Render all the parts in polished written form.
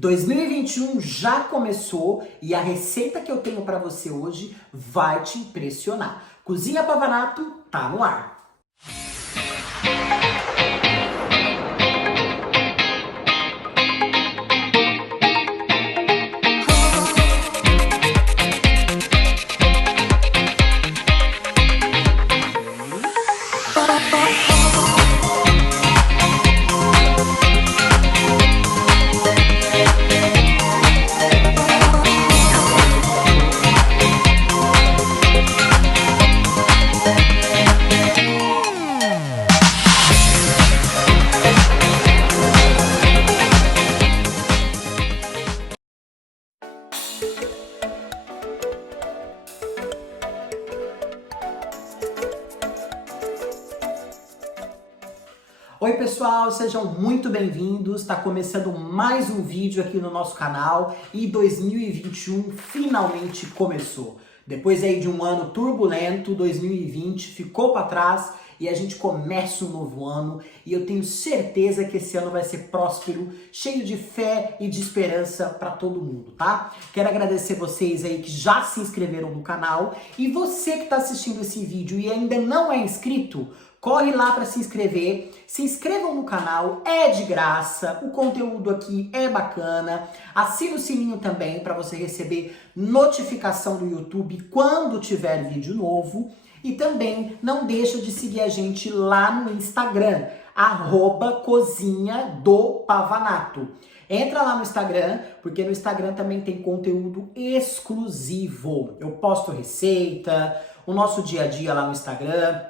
2021 já começou e a receita que eu tenho para você hoje vai te impressionar. Cozinha Pavanato tá no ar. Oi pessoal, sejam muito bem-vindos, está começando mais um vídeo aqui no nosso canal e 2021 finalmente começou. Depois aí de um ano turbulento, 2020 ficou para trás e a gente começa um novo ano e eu tenho certeza que esse ano vai ser próspero, cheio de fé e de esperança para todo mundo, tá? Quero agradecer vocês aí que já se inscreveram no canal e você que está assistindo esse vídeo e ainda não é inscrito, corre lá para se inscrever, se inscrevam no canal, é de graça, o conteúdo aqui é bacana, assina o sininho também para você receber notificação do YouTube quando tiver vídeo novo e também não deixa de seguir a gente lá no Instagram, @Cozinha do Pavanato. Entra lá no Instagram, porque no Instagram também tem conteúdo exclusivo. Eu posto receita, o nosso dia a dia lá no Instagram.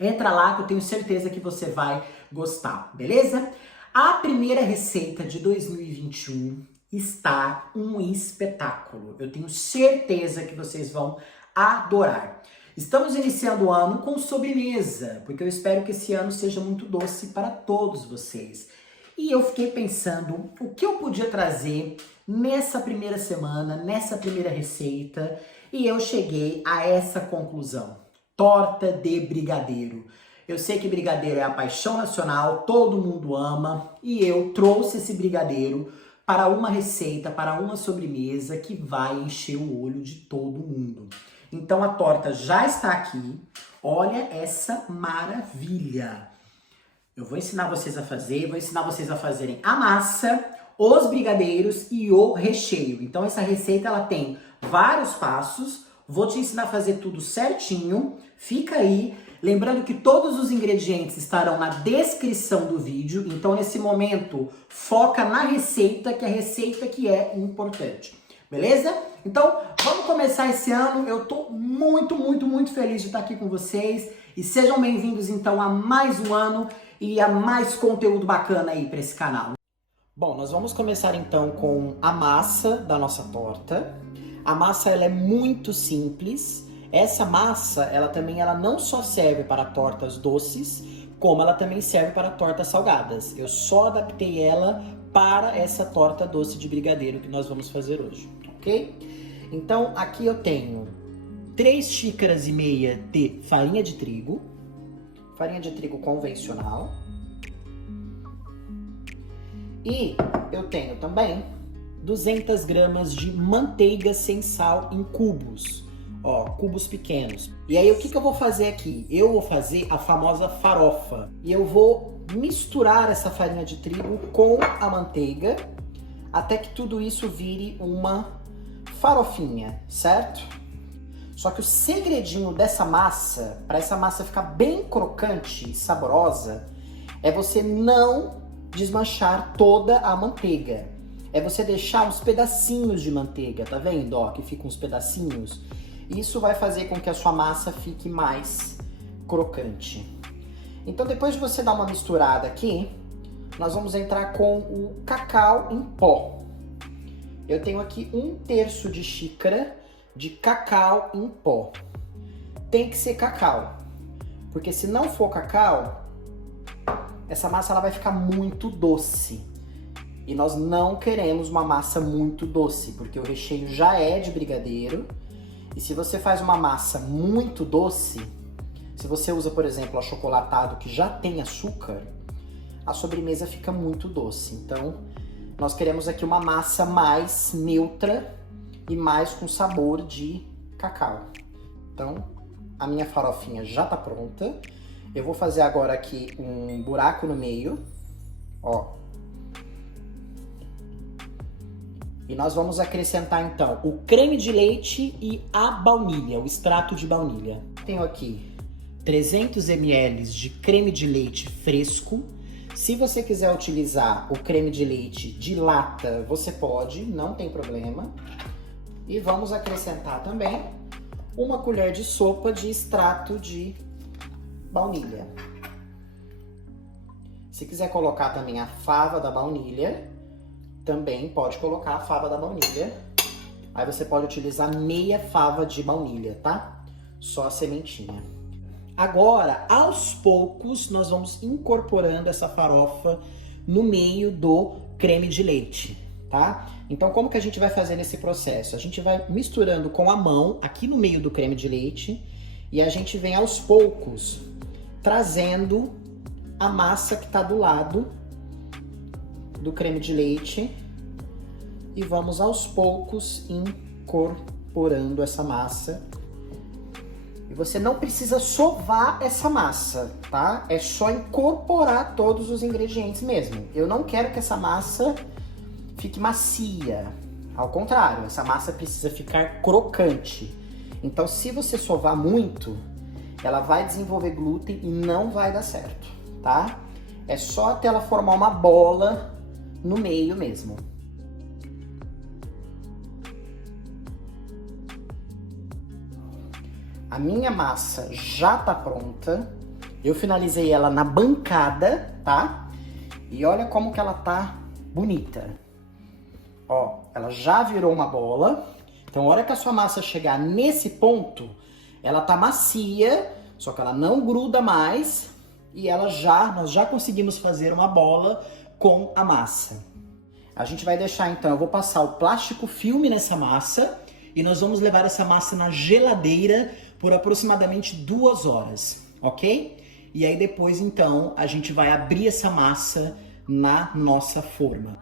Entra lá que eu tenho certeza que você vai gostar, beleza? A primeira receita de 2021 está um espetáculo. Eu tenho certeza que vocês vão adorar. Estamos iniciando o ano com sobremesa, porque eu espero que esse ano seja muito doce para todos vocês. E eu fiquei pensando o que eu podia trazer nessa primeira semana, nessa primeira receita, e eu cheguei a essa conclusão. Torta de brigadeiro. Eu sei que brigadeiro é a paixão nacional, todo mundo ama, e eu trouxe esse brigadeiro para uma receita, para uma sobremesa que vai encher o olho de todo mundo. Então a torta já está aqui. Olha essa maravilha. Eu vou ensinar vocês a fazer, vou ensinar vocês a fazerem a massa, os brigadeiros e o recheio. Então essa receita ela tem vários passos. Vou te ensinar a fazer tudo certinho, fica aí. Lembrando que todos os ingredientes estarão na descrição do vídeo, então nesse momento foca na receita, que é a receita que é importante, beleza? Então vamos começar esse ano, eu tô muito feliz de estar aqui com vocês e sejam bem-vindos então a mais um ano e a mais conteúdo bacana aí para esse canal. Bom, nós vamos começar então com a massa da nossa torta. A massa ela é muito simples. Essa massa, ela não só serve para tortas doces, como ela também serve para tortas salgadas. Eu só adaptei ela para essa torta doce de brigadeiro que nós vamos fazer hoje, ok? Então, aqui eu tenho 3 xícaras e meia de farinha de trigo convencional. E eu tenho também 200 gramas de manteiga sem sal em cubos, ó, cubos pequenos. E aí o que eu vou fazer aqui? Eu vou fazer a famosa farofa e eu vou misturar essa farinha de trigo com a manteiga até que tudo isso vire uma farofinha, certo? Só que o segredinho dessa massa, para essa massa ficar bem crocante e saborosa, é você não desmanchar toda a manteiga. É você deixar uns pedacinhos de manteiga, tá vendo, ó, que ficam uns pedacinhos? Isso vai fazer com que a sua massa fique mais crocante. Então, depois de você dar uma misturada aqui, nós vamos entrar com o cacau em pó. Eu tenho aqui 1/3 de xícara de cacau em pó. Tem que ser cacau, porque se não for cacau, essa massa ela vai ficar muito doce. E nós não queremos uma massa muito doce, porque o recheio já é de brigadeiro. E se você faz uma massa muito doce, se você usa, por exemplo, achocolatado que já tem açúcar, a sobremesa fica muito doce. Então, nós queremos aqui uma massa mais neutra e mais com sabor de cacau. Então, a minha farofinha já tá pronta. Eu vou fazer agora aqui um buraco no meio, ó. E nós vamos acrescentar então o creme de leite e a baunilha, o extrato de baunilha. Tenho aqui 300 ml de creme de leite fresco. Se você quiser utilizar o creme de leite de lata, você pode, não tem problema. E vamos acrescentar também uma colher de sopa de extrato de baunilha. Se quiser colocar também a fava da baunilha, também pode colocar a fava da baunilha. Aí você pode utilizar meia fava de baunilha, tá? Só a sementinha. Agora, aos poucos, nós vamos incorporando essa farofa no meio do creme de leite, tá? Então, como que a gente vai fazer nesse processo? A gente vai misturando com a mão aqui no meio do creme de leite e a gente vem aos poucos trazendo a massa que tá do lado do creme de leite e vamos aos poucos incorporando essa massa. E você não precisa sovar essa massa, tá? É só incorporar todos os ingredientes mesmo. Eu não quero que essa massa fique macia. Ao contrário, essa massa precisa ficar crocante. Então, se você sovar muito, ela vai desenvolver glúten e não vai dar certo, tá? É só até ela formar uma bola no meio mesmo. A minha massa já tá pronta. Eu finalizei ela na bancada, tá? E olha como que ela tá bonita. Ó, ela já virou uma bola. Então, a hora que a sua massa chegar nesse ponto, ela tá macia, só que ela não gruda mais. E nós já conseguimos fazer uma bola com a massa. A gente vai deixar então, eu vou passar o plástico filme nessa massa e nós vamos levar essa massa na geladeira por aproximadamente 2 horas, ok? E aí depois então a gente vai abrir essa massa na nossa forma.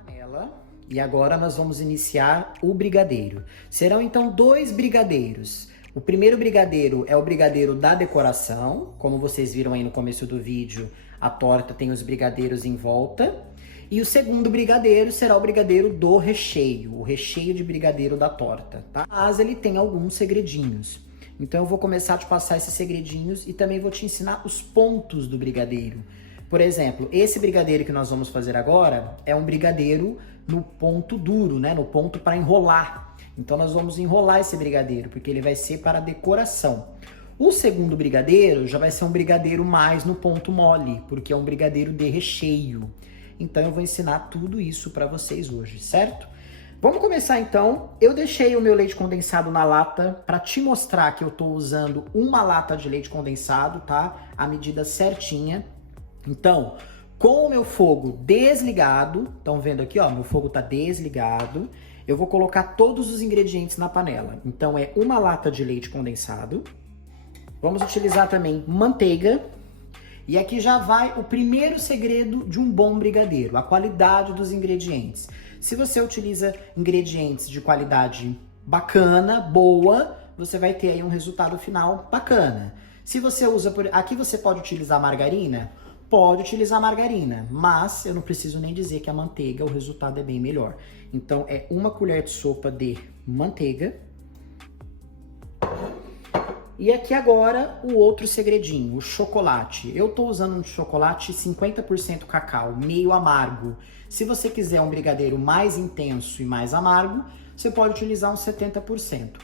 E agora nós vamos iniciar o brigadeiro. Serão então 2 brigadeiros. O primeiro brigadeiro é o brigadeiro da decoração. Como vocês viram aí no começo do vídeo, a torta tem os brigadeiros em volta. E o segundo brigadeiro será o brigadeiro do recheio, o recheio de brigadeiro da torta, tá? Mas ele tem alguns segredinhos. Então eu vou começar a te passar esses segredinhos e também vou te ensinar os pontos do brigadeiro. Por exemplo, esse brigadeiro que nós vamos fazer agora é um brigadeiro no ponto duro, né? No ponto para enrolar. Então nós vamos enrolar esse brigadeiro, porque ele vai ser para decoração. O segundo brigadeiro já vai ser um brigadeiro mais no ponto mole, porque é um brigadeiro de recheio. Então eu vou ensinar tudo isso para vocês hoje, certo? Vamos começar então. Eu deixei o meu leite condensado na lata para te mostrar que eu tô usando uma lata de leite condensado, tá? A medida certinha. Então, com o meu fogo desligado, estão vendo aqui, ó, meu fogo tá desligado. Eu vou colocar todos os ingredientes na panela. Então é uma lata de leite condensado. Vamos utilizar também manteiga. E aqui já vai o primeiro segredo de um bom brigadeiro, a qualidade dos ingredientes. Se você utiliza ingredientes de qualidade bacana, boa, você vai ter aí um resultado final bacana. Se você usa, aqui você pode utilizar margarina? Pode utilizar margarina, mas eu não preciso nem dizer que a manteiga, o resultado é bem melhor. Então é uma colher de sopa de manteiga. E aqui agora o outro segredinho, o chocolate. Eu tô usando um chocolate 50% cacau, meio amargo. Se você quiser um brigadeiro mais intenso e mais amargo, você pode utilizar um 70%.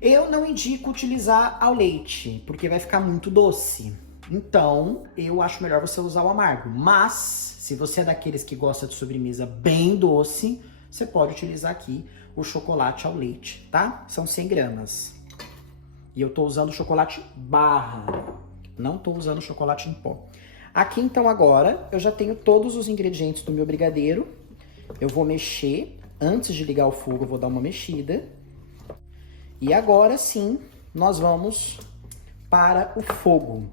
Eu não indico utilizar ao leite, porque vai ficar muito doce. Então, eu acho melhor você usar o amargo. Mas, se você é daqueles que gosta de sobremesa bem doce, você pode utilizar aqui o chocolate ao leite, tá? São 100 gramas. E eu tô usando chocolate barra, não tô usando chocolate em pó. Aqui então agora eu já tenho todos os ingredientes do meu brigadeiro. Eu vou mexer, antes de ligar o fogo eu vou dar uma mexida. E agora sim, nós vamos para o fogo.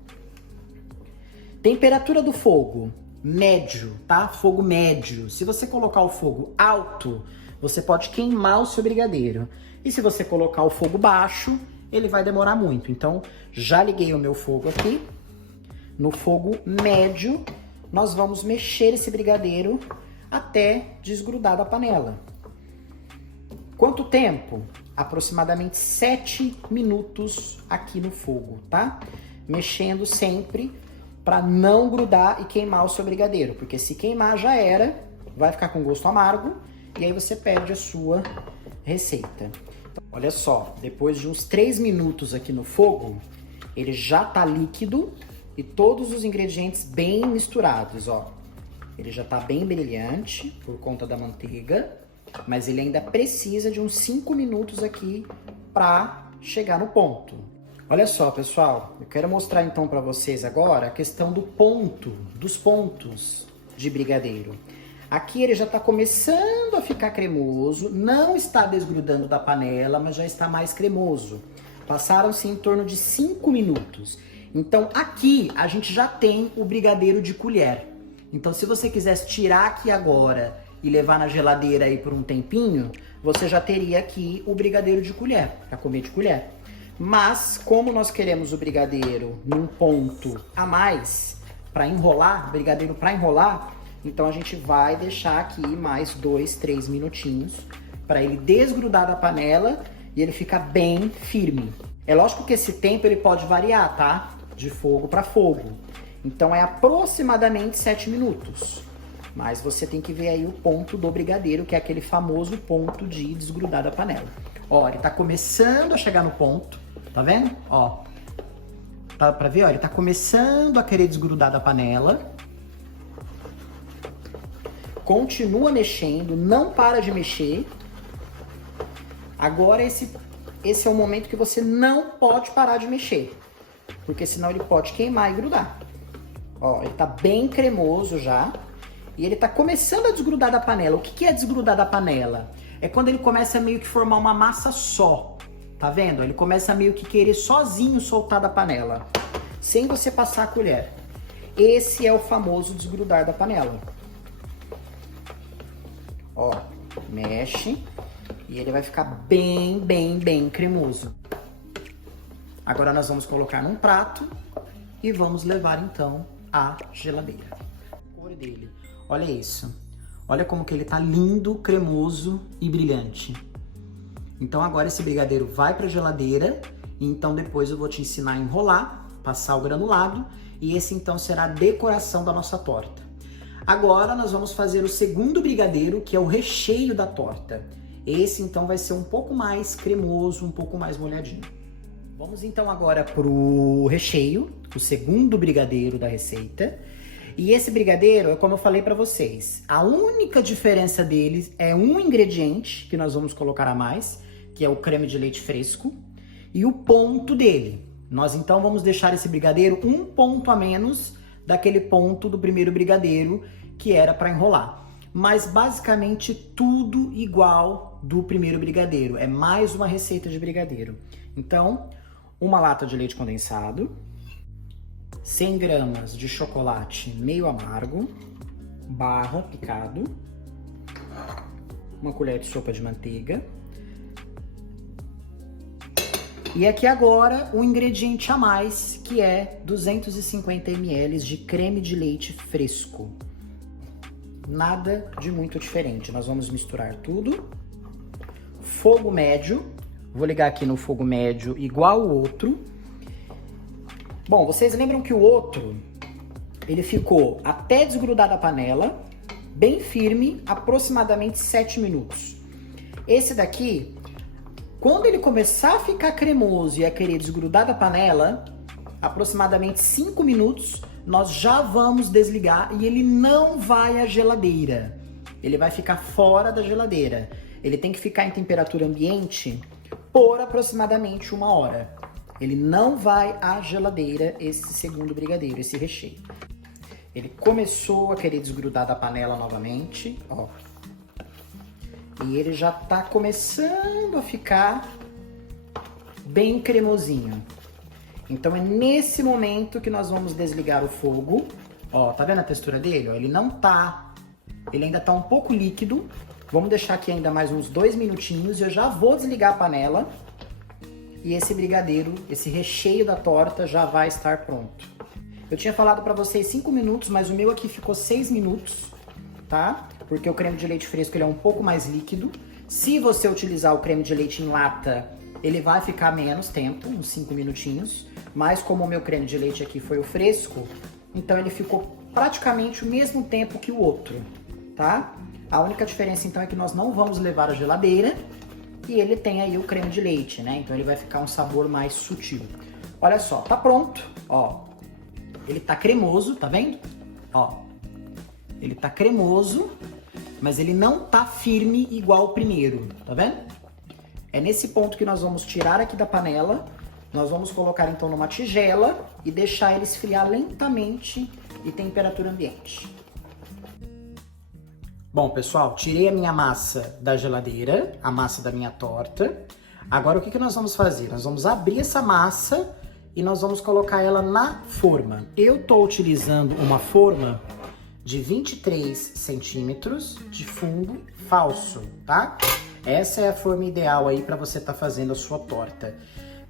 Temperatura do fogo, médio, tá? Fogo médio. Se você colocar o fogo alto, você pode queimar o seu brigadeiro. E se você colocar o fogo baixo, ele vai demorar muito. Então, já liguei o meu fogo aqui. No fogo médio, nós vamos mexer esse brigadeiro até desgrudar da panela. Quanto tempo? Aproximadamente 7 minutos aqui no fogo, tá? Mexendo sempre para não grudar e queimar o seu brigadeiro, porque se queimar já era, vai ficar com gosto amargo e aí você perde a sua receita. Então, olha só, depois de uns 3 minutos aqui no fogo, ele já tá líquido e todos os ingredientes bem misturados, ó. Ele já tá bem brilhante por conta da manteiga, mas ele ainda precisa de uns 5 minutos aqui para chegar no ponto. Olha só, pessoal, eu quero mostrar então para vocês agora a questão dos pontos de brigadeiro. Aqui ele já está começando a ficar cremoso, não está desgrudando da panela, mas já está mais cremoso. Passaram-se em torno de 5 minutos. Então aqui a gente já tem o brigadeiro de colher. Então se você quisesse tirar aqui agora e levar na geladeira aí por um tempinho, você já teria aqui o brigadeiro de colher, para comer de colher. Mas como nós queremos o brigadeiro num ponto a mais, para enrolar, brigadeiro para enrolar, então a gente vai deixar aqui mais 2, 3 minutinhos para ele desgrudar da panela e ele ficar bem firme. É lógico que esse tempo ele pode variar, tá? De fogo para fogo. Então é aproximadamente 7 minutos. Mas você tem que ver aí o ponto do brigadeiro, que é aquele famoso ponto de desgrudar da panela. Ó, ele tá começando a chegar no ponto, tá vendo? Ó, tá pra ver? Ó, ele tá começando a querer desgrudar da panela. Continua mexendo, não para de mexer. Agora esse é o momento que você não pode parar de mexer, porque senão ele pode queimar e grudar. Ó, ele tá bem cremoso já. E ele tá começando a desgrudar da panela. O que é desgrudar da panela? É quando ele começa a meio que formar uma massa só. Tá vendo? Ele começa a meio que querer sozinho soltar da panela, sem você passar a colher. Esse é o famoso desgrudar da panela. Ó, mexe e ele vai ficar bem, bem, bem cremoso. Agora nós vamos colocar num prato e vamos levar então à geladeira. A cor dele. Olha isso. Olha como que ele tá lindo, cremoso e brilhante. Então agora esse brigadeiro vai para a geladeira e então depois eu vou te ensinar a enrolar, passar o granulado e esse então será a decoração da nossa torta. Agora nós vamos fazer o segundo brigadeiro, que é o recheio da torta. Esse então vai ser um pouco mais cremoso, um pouco mais molhadinho. Vamos então agora pro recheio, o segundo brigadeiro da receita. E esse brigadeiro, é como eu falei para vocês, a única diferença deles é um ingrediente que nós vamos colocar a mais, que é o creme de leite fresco, e o ponto dele. Nós então vamos deixar esse brigadeiro um ponto a menos daquele ponto do primeiro brigadeiro que era para enrolar. Mas basicamente tudo igual do primeiro brigadeiro, é mais uma receita de brigadeiro. Então, uma lata de leite condensado, 100 gramas de chocolate meio amargo, barra picado, uma colher de sopa de manteiga. E aqui agora o ingrediente a mais, que é 250 ml de creme de leite fresco. Nada de muito diferente. Nós vamos misturar tudo. Fogo médio. Vou ligar aqui no fogo médio igual o outro. Bom, vocês lembram que o outro, ele ficou até desgrudar da panela, bem firme, aproximadamente 7 minutos. Esse daqui, quando ele começar a ficar cremoso e a querer desgrudar da panela, aproximadamente 5 minutos, nós já vamos desligar e ele não vai à geladeira. Ele vai ficar fora da geladeira. Ele tem que ficar em temperatura ambiente por aproximadamente 1 hora. Ele não vai à geladeira, esse segundo brigadeiro, esse recheio. Ele começou a querer desgrudar da panela novamente, ó. E ele já tá começando a ficar bem cremosinho. Então é nesse momento que nós vamos desligar o fogo Ó, tá vendo a textura dele? Ó, ele ainda tá um pouco líquido. Vamos deixar aqui ainda mais uns 2 minutinhos e eu já vou desligar a panela. E esse brigadeiro, esse recheio da torta já vai estar pronto. Eu tinha falado pra vocês 5 minutos, mas o meu aqui ficou 6 minutos, tá? Porque o creme de leite fresco ele é um pouco mais líquido. Se você utilizar o creme de leite em lata, ele vai ficar menos tempo, uns 5 minutinhos. Mas como o meu creme de leite aqui foi o fresco, então ele ficou praticamente o mesmo tempo que o outro, tá? A única diferença então é que nós não vamos levar à geladeira e ele tem aí o creme de leite, né? Então ele vai ficar um sabor mais sutil. Olha só, tá pronto, ó. Ele tá cremoso, tá vendo? Ó, ele tá cremoso, mas ele não tá firme igual o primeiro, tá vendo? É nesse ponto que nós vamos tirar aqui da panela, nós vamos colocar então numa tigela e deixar ele esfriar lentamente em temperatura ambiente. Bom, pessoal, tirei a minha massa da geladeira, a massa da minha torta. Agora o que nós vamos fazer? Nós vamos abrir essa massa e nós vamos colocar ela na forma. Eu tô utilizando uma forma de 23 centímetros de fundo falso, tá? Essa é a forma ideal aí para você estar fazendo a sua torta.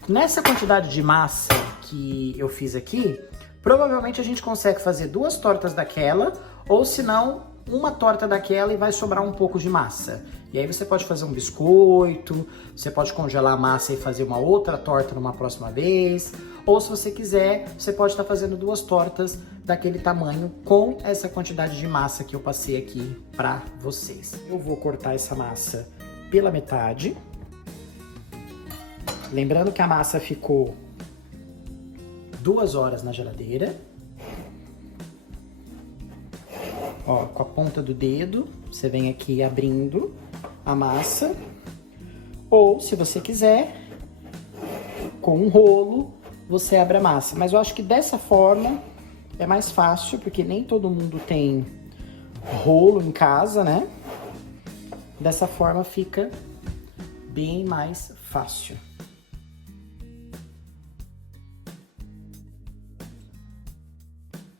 Nessa quantidade de massa que eu fiz aqui, provavelmente a gente consegue fazer 2 tortas daquela, ou se não, uma torta daquela e vai sobrar um pouco de massa. E aí você pode fazer um biscoito, você pode congelar a massa e fazer uma outra torta numa próxima vez, ou se você quiser, você pode estar fazendo 2 tortas daquele tamanho com essa quantidade de massa que eu passei aqui para vocês. Eu vou cortar essa massa pela metade. Lembrando que a massa ficou 2 horas na geladeira. Ó, com a ponta do dedo, você vem aqui abrindo a massa. Ou, se você quiser, com um rolo, você abre a massa. Mas eu acho que dessa forma é mais fácil, porque nem todo mundo tem rolo em casa, né? Dessa forma fica bem mais fácil.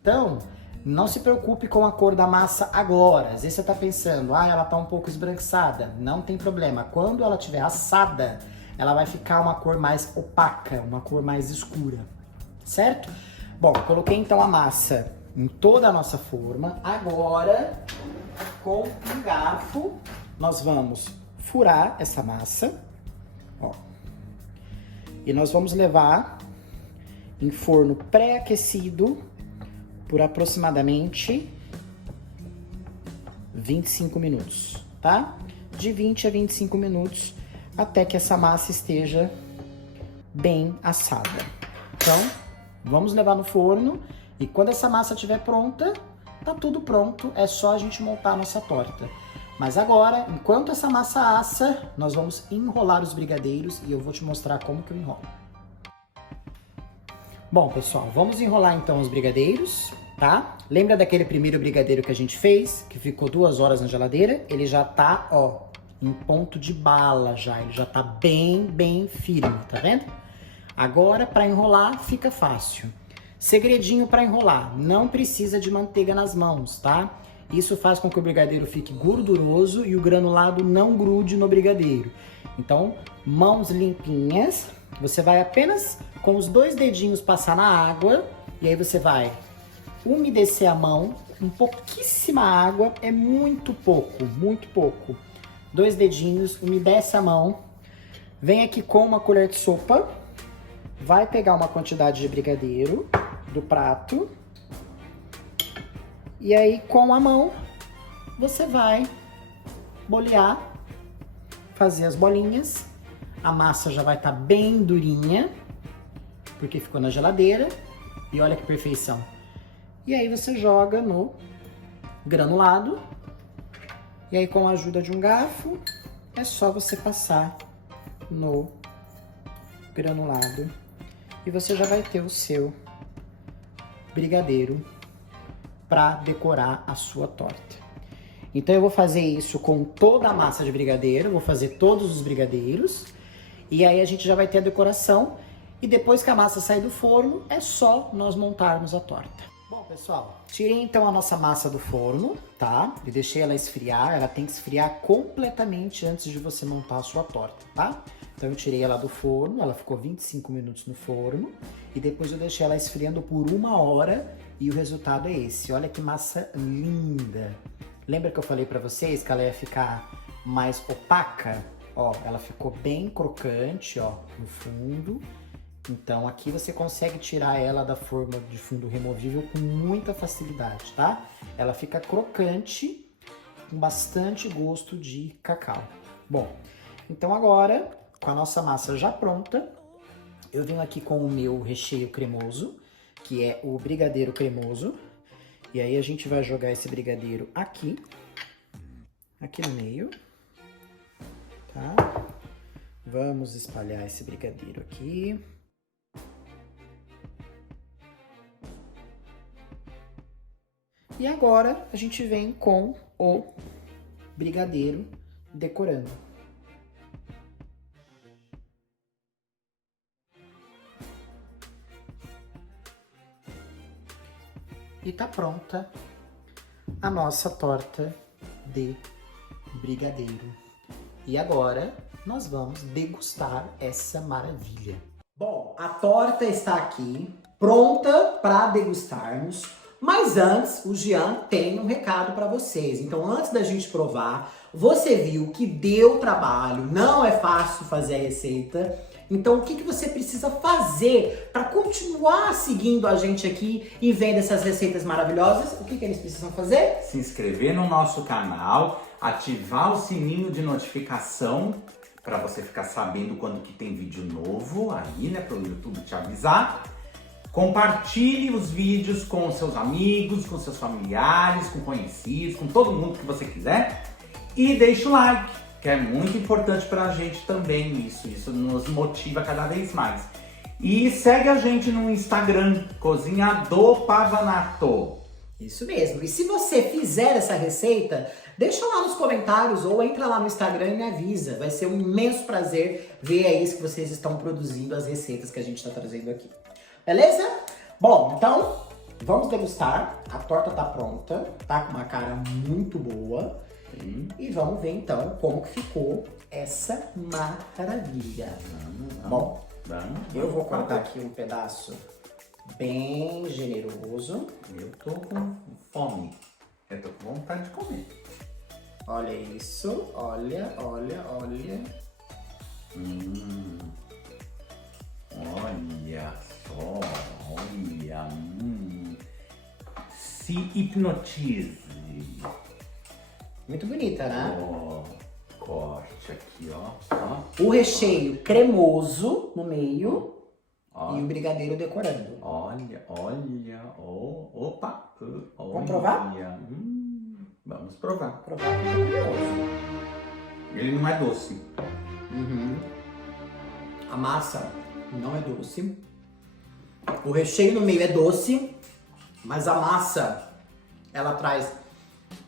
Então, não se preocupe com a cor da massa agora. Às vezes você tá pensando, ela tá um pouco esbranquiçada. Não tem problema. Quando ela estiver assada, ela vai ficar uma cor mais opaca, uma cor mais escura, certo? Bom, coloquei então a massa em toda a nossa forma. Agora, com um garfo, nós vamos furar essa massa, ó. E nós vamos levar em forno pré-aquecido por aproximadamente 25 minutos, tá? De 20 a 25 minutos, até que essa massa esteja bem assada. Então, vamos levar no forno e quando essa massa estiver pronta, tá tudo pronto, é só a gente montar a nossa torta. Mas agora, enquanto essa massa assa, nós vamos enrolar os brigadeiros e eu vou te mostrar como que eu enrolo. Bom, pessoal, vamos enrolar então os brigadeiros, tá? Lembra daquele primeiro brigadeiro que a gente fez, que ficou 2 horas na geladeira? Ele já tá, ó, em ponto de bala já, ele já tá bem firme, tá vendo? Agora, para enrolar, fica fácil. Segredinho para enrolar, não precisa de manteiga nas mãos, tá? Isso faz com que o brigadeiro fique gorduroso e o granulado não grude no brigadeiro. Então, mãos limpinhas, você vai apenas com os 2 dedinhos passar na água e aí você vai umedecer a mão, com pouquíssima água, é muito pouco, muito pouco. 2 dedinhos, umedece a mão, vem aqui com uma colher de sopa, vai pegar uma quantidade de brigadeiro do prato e aí com a mão você vai bolear, fazer as bolinhas, a massa já vai estar bem durinha, porque ficou na geladeira e olha que perfeição. E aí você joga no granulado. E aí com a ajuda de um garfo, é só você passar no granulado. E você já vai ter o seu brigadeiro para decorar a sua torta. Então eu vou fazer isso com toda a massa de brigadeiro, vou fazer todos os brigadeiros. E aí a gente já vai ter a decoração. E depois que a massa sair do forno, é só nós montarmos a torta. Bom, Pessoal, tirei então a nossa massa do forno, tá? E deixei ela esfriar, ela tem que esfriar completamente antes de você montar a sua torta, tá? Então eu tirei ela do forno, ela ficou 25 minutos no forno e depois eu deixei ela esfriando por 1 hora e o resultado é esse. Olha que massa linda! Lembra que eu falei pra vocês que ela ia ficar mais opaca? Ó, ela ficou bem crocante, ó, no fundo. Então aqui você consegue tirar ela da forma de fundo removível com muita facilidade, tá? Ela fica crocante, com bastante gosto de cacau. Bom, então agora, com a nossa massa já pronta, eu venho aqui com o meu recheio cremoso, que é o brigadeiro cremoso. E aí a gente vai jogar esse brigadeiro aqui no meio, tá? Vamos espalhar esse brigadeiro aqui. E agora a gente vem com o brigadeiro decorando. E tá pronta a nossa torta de brigadeiro. E agora nós vamos degustar essa maravilha. Bom, a torta está aqui, pronta para degustarmos. Mas antes, o Jean tem um recado para vocês. Então, antes da gente provar, você viu que deu trabalho, não é fácil fazer a receita. Então, o que você precisa fazer para continuar seguindo a gente aqui e vendo essas receitas maravilhosas? O que eles precisam fazer? Se inscrever no nosso canal, ativar o sininho de notificação para você ficar sabendo quando que tem vídeo novo aí, né, para o YouTube te avisar. Compartilhe os vídeos com seus amigos, com seus familiares, com conhecidos, com todo mundo que você quiser. E deixe o like, que é muito importante pra gente também isso. Isso nos motiva cada vez mais. E segue a gente no Instagram, Cozinha do Pavanato. Isso mesmo. E se você fizer essa receita, deixa lá nos comentários ou entra lá no Instagram e me avisa. Vai ser um imenso prazer ver aí que vocês estão produzindo as receitas que a gente está trazendo aqui. Beleza? Bom, então vamos degustar. A torta tá pronta, tá com uma cara muito boa. E vamos ver então como que ficou essa maravilha. Bom, eu vou cortar aqui um pedaço bem generoso. Eu tô com fome. Eu tô com vontade de comer. Olha isso, olha. Olha só, olha. Se hipnotize. Muito bonita, né? Ó, corte aqui, ó. O recheio cremoso no meio Ó. e o brigadeiro decorando. Olha. Opa. Vamos provar? Vamos provar. Provar que é curioso. Ele não é doce. A massa não é doce. O recheio no meio é doce, mas a massa ela traz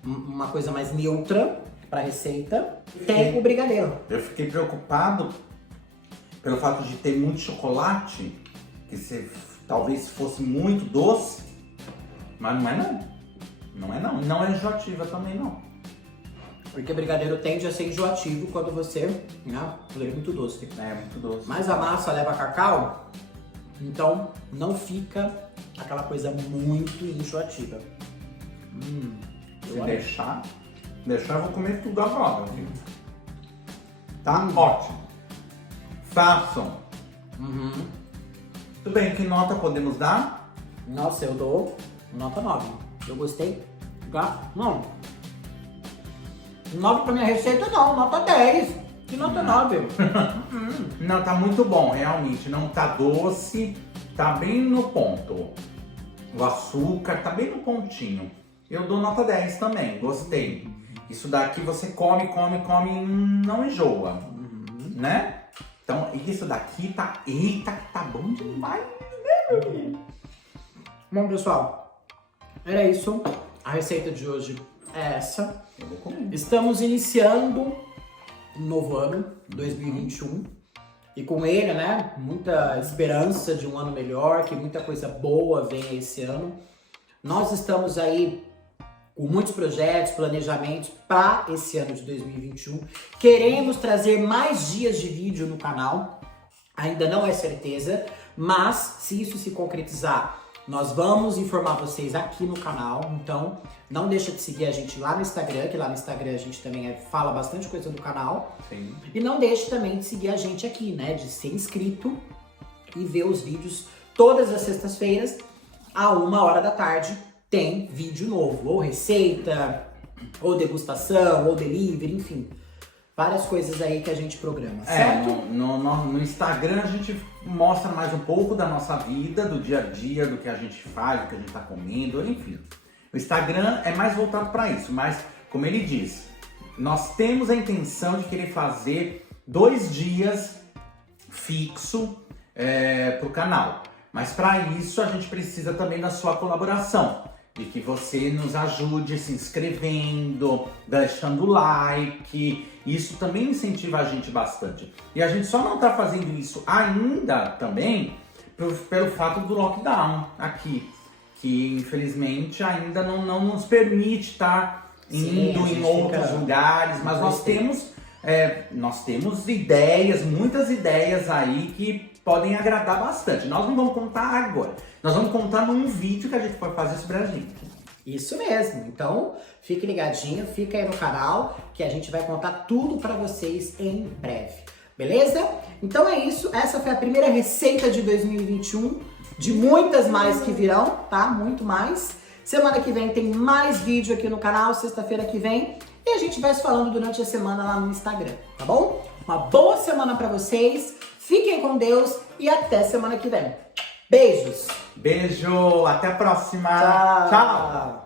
uma coisa mais neutra para a receita. Tem o brigadeiro. Eu fiquei preocupado pelo fato de ter muito chocolate, que talvez fosse muito doce, mas não é não. Não é não. E não é enjoativa também não. Porque o brigadeiro tende a ser enjoativo quando você, né, ele é muito doce. É muito doce. Mas a massa leva cacau, então não fica aquela coisa muito enjoativa. Se deixar, eu vou comer tudo agora, viu? Tá ótimo. Façam. Tudo bem, que nota podemos dar? Nossa, eu dou nota 9. Eu gostei. Não. 9 pra minha receita não, nota 10. Que nota 9? Não, tá muito bom, realmente. Não tá doce, tá bem no ponto. O açúcar tá bem no pontinho. Eu dou nota 10 também, gostei. Isso daqui você come e não enjoa, né? Então, isso daqui tá... Eita, tá bom demais, né, meu filho? Bom, pessoal, era isso. A receita de hoje é essa. Eu vou comer. Estamos iniciando um novo ano, 2021. E com ele, né, muita esperança de um ano melhor, que muita coisa boa venha esse ano. Nós estamos aí com muitos projetos, planejamentos para esse ano de 2021. Queremos trazer mais dias de vídeo no canal. Ainda não é certeza, mas se isso se concretizar, nós vamos informar vocês aqui no canal. Então, não deixa de seguir a gente lá no Instagram, que lá no Instagram a gente também fala bastante coisa do canal. Sim. E não deixe também de seguir a gente aqui, né? De ser inscrito e ver os vídeos todas as sextas-feiras, à 1h da tarde, tem vídeo novo. Ou receita, ou degustação, ou delivery, enfim. Várias coisas aí que a gente programa, certo? No Instagram a gente mostra mais um pouco da nossa vida, do dia a dia, do que a gente faz, do que a gente tá comendo, enfim. O Instagram é mais voltado para isso, mas como ele diz, nós temos a intenção de querer fazer 2 dias fixo pro canal. Mas para isso a gente precisa também da sua colaboração. E que você nos ajude se inscrevendo, deixando like. Isso também incentiva a gente bastante. E a gente só não está fazendo isso ainda também pelo fato do lockdown aqui. Que infelizmente ainda não nos permite estar indo em outros lugares. Mas nós temos ideias, muitas ideias aí que podem agradar bastante. Nós não vamos contar agora. Nós vamos contar num vídeo que a gente vai fazer sobre a gente. Isso mesmo. Então, fique ligadinho, fica aí no canal que a gente vai contar tudo pra vocês em breve. Beleza? Então é isso. Essa foi a primeira receita de 2021, de muitas mais que virão, tá? Muito mais. Semana que vem tem mais vídeo aqui no canal, sexta-feira que vem. E a gente vai se falando durante a semana lá no Instagram, tá bom? Uma boa semana pra vocês. Fiquem com Deus e até semana que vem. Beijos! Beijo, até a próxima! Tchau! Tchau.